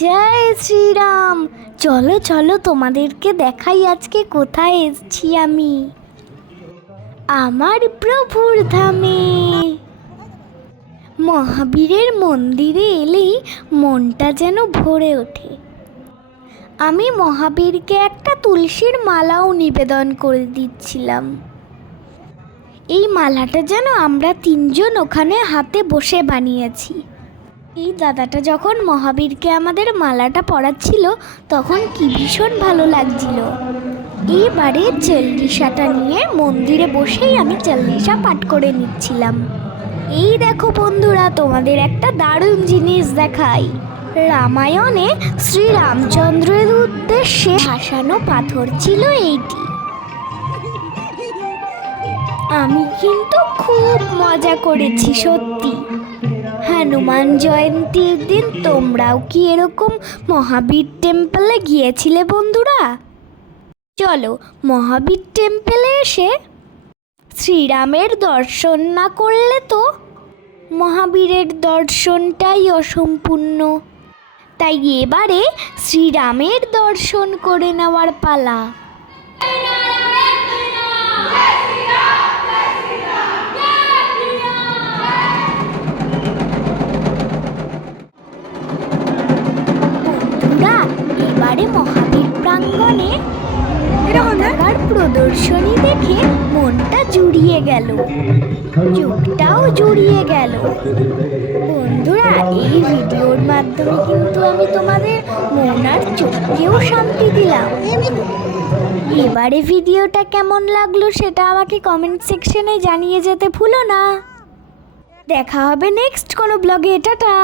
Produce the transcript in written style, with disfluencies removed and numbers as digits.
জয় শ্রীরাম। চলো চলো তোমাদেরকে দেখাই আজকে কোথায় এসেছি আমি, আমার প্রভুর ধামে। মহাবীরের মন্দিরে এলেই মনটা যেন ভরে ওঠে। আমি মহাবীরকে একটা তুলসীর মালাও নিবেদন করে দিচ্ছিলাম। এই মালাটা যেন আমরা তিনজন ওখানে হাতে বসে বানিয়েছি। এই দাদাটা যখন মহাবীরকে আমাদের মালাটা পরাচ্ছিল তখন কি ভীষণ ভালো লাগছিল। এইবারে চল্লিশাটা নিয়ে মন্দিরে বসেই আমি চল্লিশা পাঠ করে নিচ্ছিলাম। এই দেখো বন্ধুরা, তোমাদের একটা দারুণ জিনিস দেখাই। রামায়ণে শ্রীরামচন্দ্রের উদ্দেশ্যে ভাসানো পাথর ছিল এইটি। আমি কিন্তু খুব মজা করেছি সত্যি। হনুমান জয়ন্তীর দিন তোমরাও কি এরকম মহাবীর টেম্পলে গিয়েছিলে বন্ধুরা? চলো মহাবীর টেম্পলে এসে শ্রীরামের দর্শন না করলে তো মহাবীরের দর্শনটাই অসম্পূর্ণ। তাই এবারে শ্রীরামের দর্শন করে নেওয়ার পালা। এবারে মহাবীর প্রাঙ্গণে পতাকার প্রদর্শনী দেখে মনটা জুড়িয়ে গেল, চোখটাও জুড়িয়ে গেল। বন্ধুরা, এই ভিডিওর মাধ্যমে কিন্তু আমি তোমাদের মন আর চোখকেও শান্তি দিলাম। এবারে ভিডিওটা কেমন লাগলো সেটা আমাকে কমেন্ট সেকশনে জানিয়ে যেতে ভুলো না। দেখা হবে নেক্সট কোনো ব্লগে। টাটা।